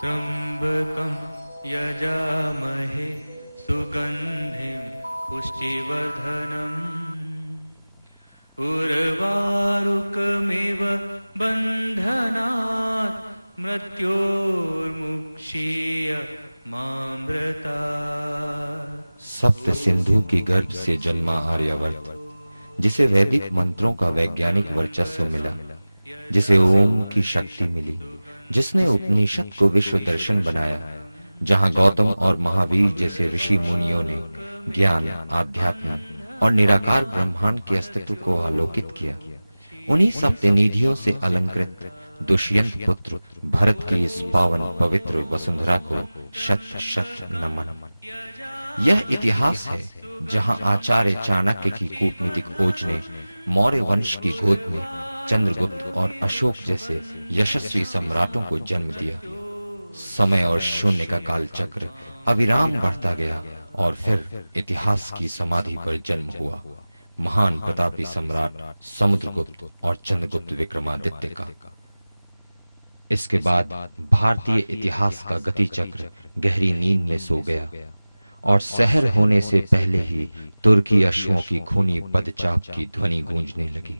त्र्यंबकं यजामहे सुगंधिं पुष्टिवर्धनम् उर्वारुकमिव बन्धनात् मृत्योर्मुक्षीय मामृतात्। सप्त सिंधु की गर्भ से जन्मा आर्यवर्त, जिसे वैदिक मंत्रों का वैज्ञानिक वर्चस्व मिला, जिसे ओम की शक्ति मिली, जिसने उपनिषद को विश्व दर्शन बनाया, जहां गौतम और महावीर जैसे ऋषि मुनियों ने ज्ञान, आध्यात्म और निराकार ब्रह्मांड के अस्तित्व को आलोकित किया, उन्हीं सप्तनिधियों से अलंकृत दुष्यंत पुत्र भरत की इस पावन पवित्र वसुंधरा को शत शत नमन। यह इतिहास है जहां आचार्य चाणक्य की कूटनीतिक ओज ने मौर्य वंश की गोद में चंद्रगुप्त और अशोक जैसे यशस्वी सम्राटों को जन्म दिया। समय और शून्य का कालचक्र अविराम बढ़ता गया और फिर इतिहास की समाधि पर जन्म हुआ महान प्रतापी सम्राट समुद्रगुप्त और चंद्रगुप्त विक्रमादित्य का। इसके बाद भारतीय इतिहास का गति चक्र गहरी नींद में सो गया और सहर होने से पहले ही तुर्की अश्वों की खूनी पदचाप की ध्वनि गूंजने लगी।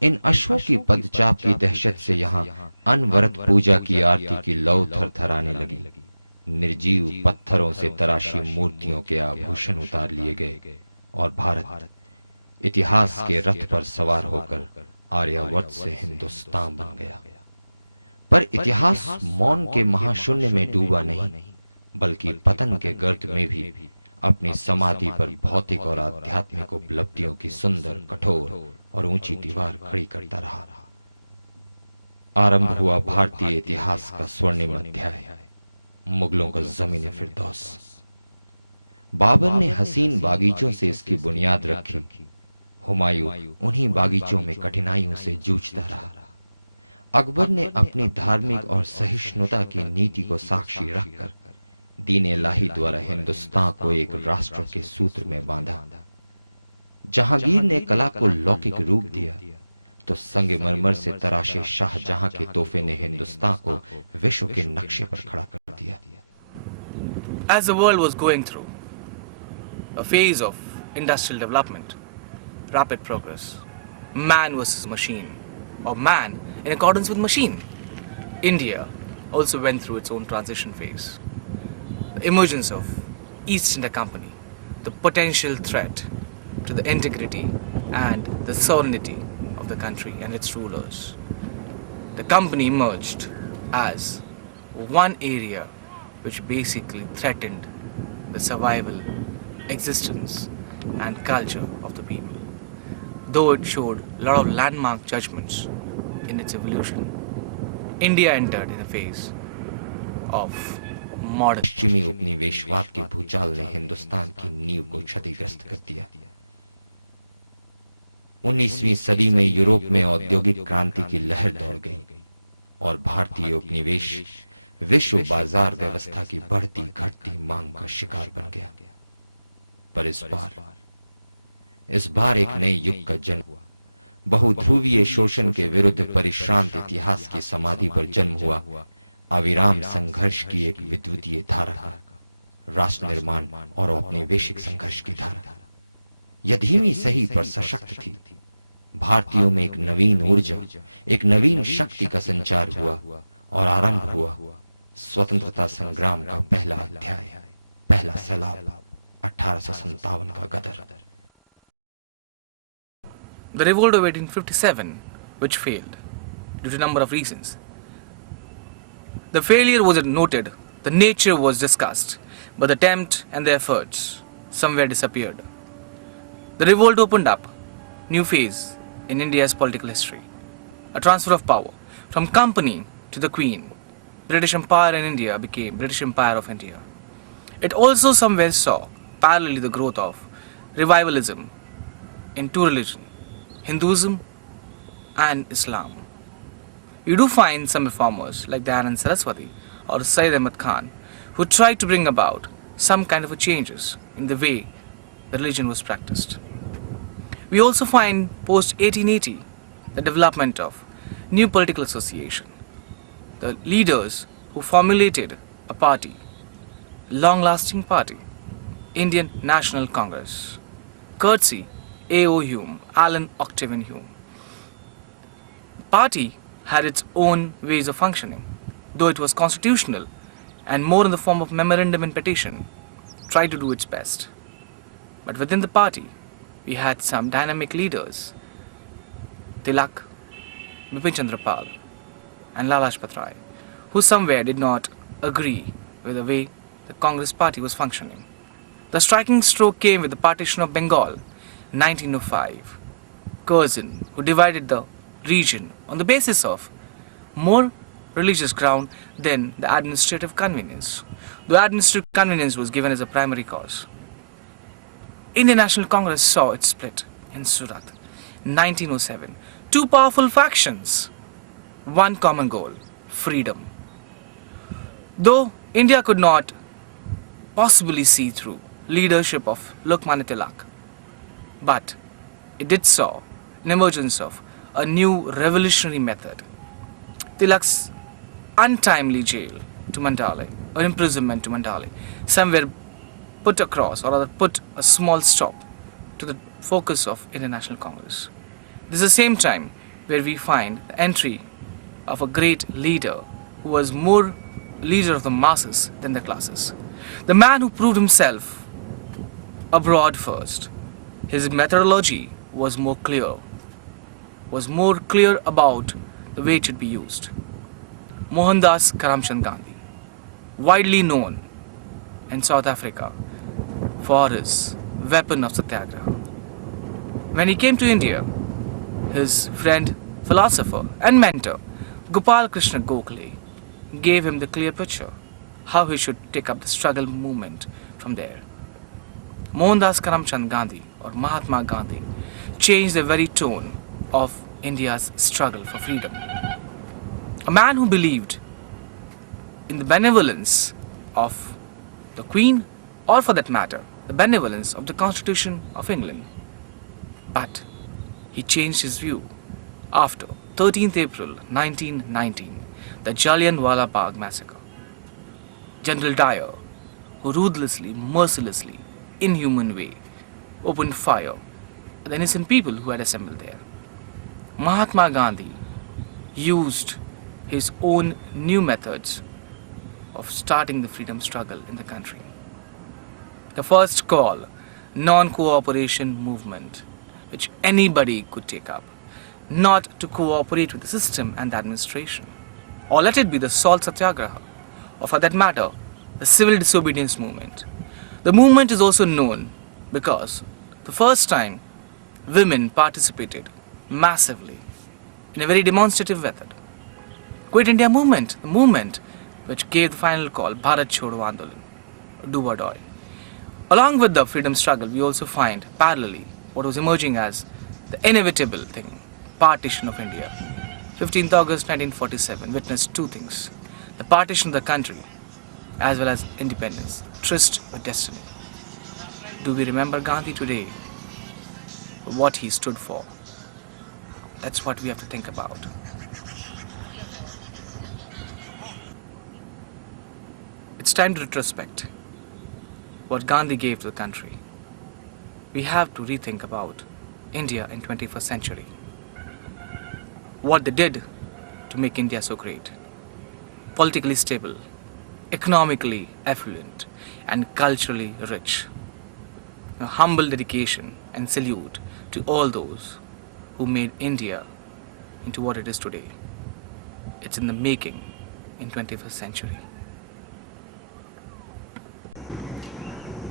इन अश्वों की पदचाप की दहशत से यहाँ अनवरत पूजा की आरती की लौ थरथराने लगी। निर्जीव पत्थरों से तराशी मूर्तियों के आभूषण उतार लिए गए और भारत इतिहास के रथ पर सवार होकर आर्यावर्त से हिंदुस्तान बन गया। पर इतिहास मौन के महाशून्य में डूबा नहीं, बल्कि पतन के गर्त में भी अपनी समाधि पर भौतिक और आध्यात्मिक उपलब्धियों की सुंदर, कठोर और ऊंची दीवार खड़ी करता रहा। आरंभ हुआ भारतीय इतिहास का स्वर्णिम अध्याय, मुगलों का ज़मीन फिरदौस। बाबर ने हसीन बागीचों से इसकी बुनियाद रखी, हुमायूं उन्हीं बागीचों में कठिनाइयों से जूझता रहा। अकबर ने अपनी धार्मिक और सहिष्णुता की नीति को साक्षी रखकर दीन इलाही द्वारा हिंदुस्तान को एक राष्ट्र के सूत्र में बांधा। जहांगीर ने कला को लौकिक रूप दिया, तो संगमरमर से तराशे शाहजहां के तोहफे ने हिंदुस्तान को विश्व के नक्शे पर खड़ा कर दिया। पश्चिमी उपनिवेशवाद के भूचाल ने हिंदुस्तान की नींव को क्षतिग्रस्त कर दिया। 19वीं सदी में यूरोप में औद्योगिक क्रांति की लहर दौड़ गई और भारतीय उपनिवेश विश्व बाजार व्यवस्था की बढ़ती घटती मांग का शिकार बन गया। पर इस बार एक नए युग का जन्म हुआ। बहुध्रुवीय शोषण के विरुद्ध परिश्रांत इतिहास की समाधि पर जन्म हुआ अविराम संघर्ष की एक विद्युतीय धारा का, राष्ट्र निर्माण और औपनिवेशिक संघर्ष की धारा। यह धीमी सही पर सशक्त थी। भारतीयों में एक नवीन ऊर्जा, एक नवीन शक्ति का संचार हुआ और आरंभ हुआ स्वतंत्रता संग्राम का पहला अध्याय, पहला सैलाब, 1857 का गदर।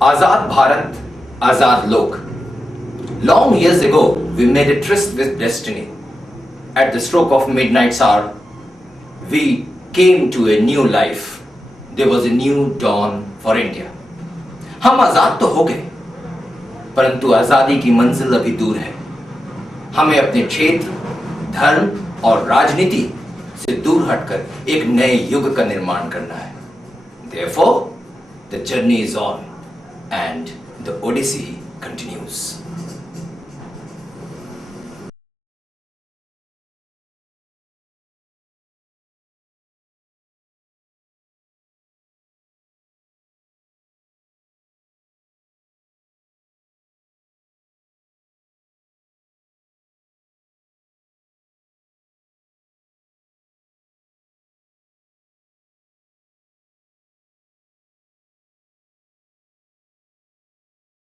Azad Bharat, Azad Lok. Long years ago, we made a tryst with destiny. At the stroke of midnight's hour, we came to a new life. There was a new dawn for India. हम आजाद तो हो गए, परंतु आजादी की मंजिल अभी दूर है. हमें अपने क्षेत्र, धर्म और राजनीति से दूर हटकर एक नए युग का निर्माण करना है. Therefore, the journey is on and the Odyssey continues.